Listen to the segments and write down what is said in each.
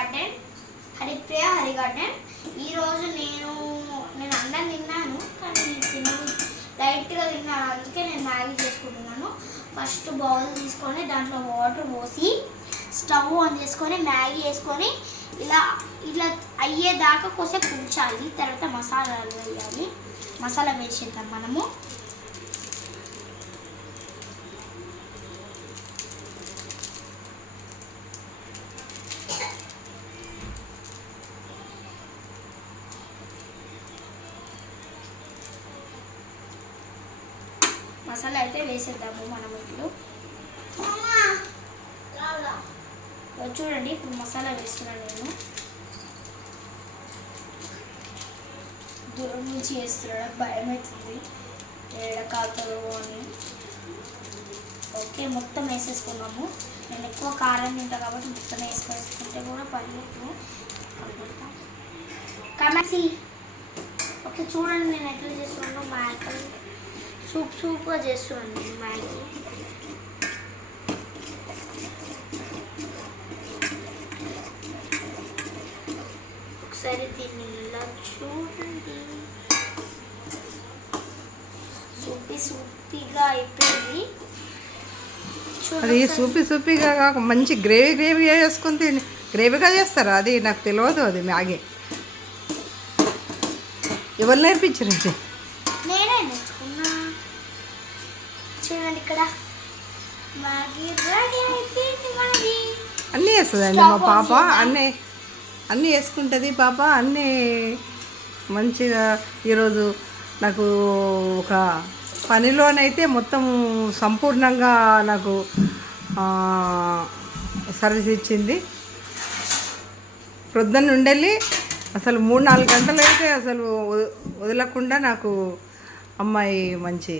Garden, Haripriya Hari garden. ఈరోజు నేను అన్నం తిన్నాను, కానీ లైట్గా తిన్నాను, అందుకే నేను మ్యాగీ చేసుకుంటున్నాను. ఫస్ట్ బౌల్ తీసుకొని దాంట్లో వాటర్ పోసి స్టవ్ ఆన్ చేసుకొని మ్యాగీ వేసుకొని ఇలా అయ్యేదాకా కొంచెం ఉంచాలి. తర్వాత మసాలాలు వేయాలి. మసాలా వేసేద్దాం మనము. మసాలా అయితే వేసేద్దాము మనం. ఇప్పుడు చూడండి, ఇప్పుడు మసాలా వేస్తున్నాను నేను. దూరం నుంచి వేస్తున్నాడు, భయం అవుతుంది ఏడకాతలు అని. ఓకే, మొత్తం వేసేసుకున్నాము. నేను ఎక్కువ కారం తింటా కాబట్టి మొత్తం వేసుకుంటే కూడా పర్లేదు. కమసి ఓకే, చూడండి నేను ఎట్లా చేస్తున్నాను. మ్యాగీ సూప్గా చేస్తున్నాను మ్యాగీ. ఒకసారి దీన్ని ఇలా చూడండి. సూపీగా అయిపోయింది. అది సూపీగా కాక మంచి గ్రేవీగా చేసుకుని తిని. గ్రేవీగా చేస్తారా? అది నాకు తెలియదు. అది మ్యాగీ ఎవరు నేర్పించారండి? నేనే నేర్చుకున్నా. చూడండి, ఇక్కడ మ్యాగీ రెడీ అయిపోయింది మనది. అన్నీ వేస్తుందండి మా పాప. అన్నీ వేసుకుంటుంది పాప. అన్నీ మంచిగా. ఈరోజు నాకు ఒక పనిలోనైతే మొత్తం సంపూర్ణంగా నాకు సర్వీస్ ఇచ్చింది. ప్రొద్దున నుండి అసలు 3-4 గంటలు అయితే అసలు వదలకుండా నాకు అమ్మాయి మంచి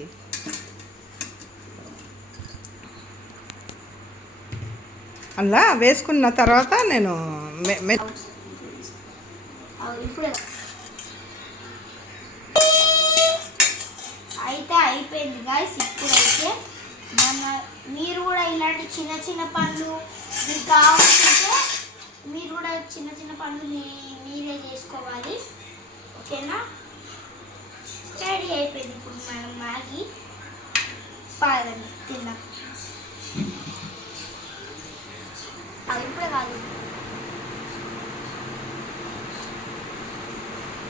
అలా వేసుకున్న తర్వాత నేను అయితే అయిపోయింది గాయ్స్. ఇప్పుడైతే మీరు కూడా ఇలాంటి చిన్న పనులు మీకు కావాల్సింటే మీరు కూడా చిన్న పనులు మీరే చేసుకోవాలి. ఓకేనా? రెడీ అయిపోయింది. ఇప్పుడు మనం మ్యాగీ పాదండి తిందాం. ఇప్పుడే కాదు.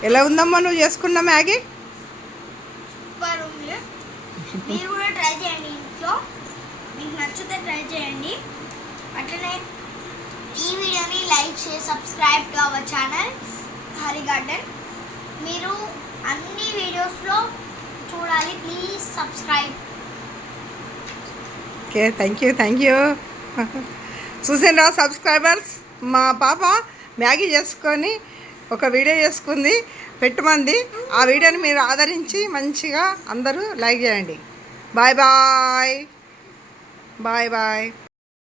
ఎలా ఉందమ్మా నువ్వు చేసుకున్న మ్యాగీ? సూపర్ ఉంది. మీరు కూడా ట్రై చేయండి ఇంట్లో. మీకు నచ్చితే ట్రై చేయండి. అట్లనే ఈ వీడియోని లైక్ చేసి subscribe to our channel Hari garden. మీరు అన్ని వీడియోస్లో చూడాలి. Please subscribe. Okay, thank you. చూసారా సబ్స్క్రైబర్స్? మా పాప మ్యాగీ చేసుకొని ఒక వీడియో చేసుకుంది, పెట్టమంది. ఆ వీడియోని మీరు ఆదరించి మంచిగా అందరూ లైక్ చేయండి. బాయ్.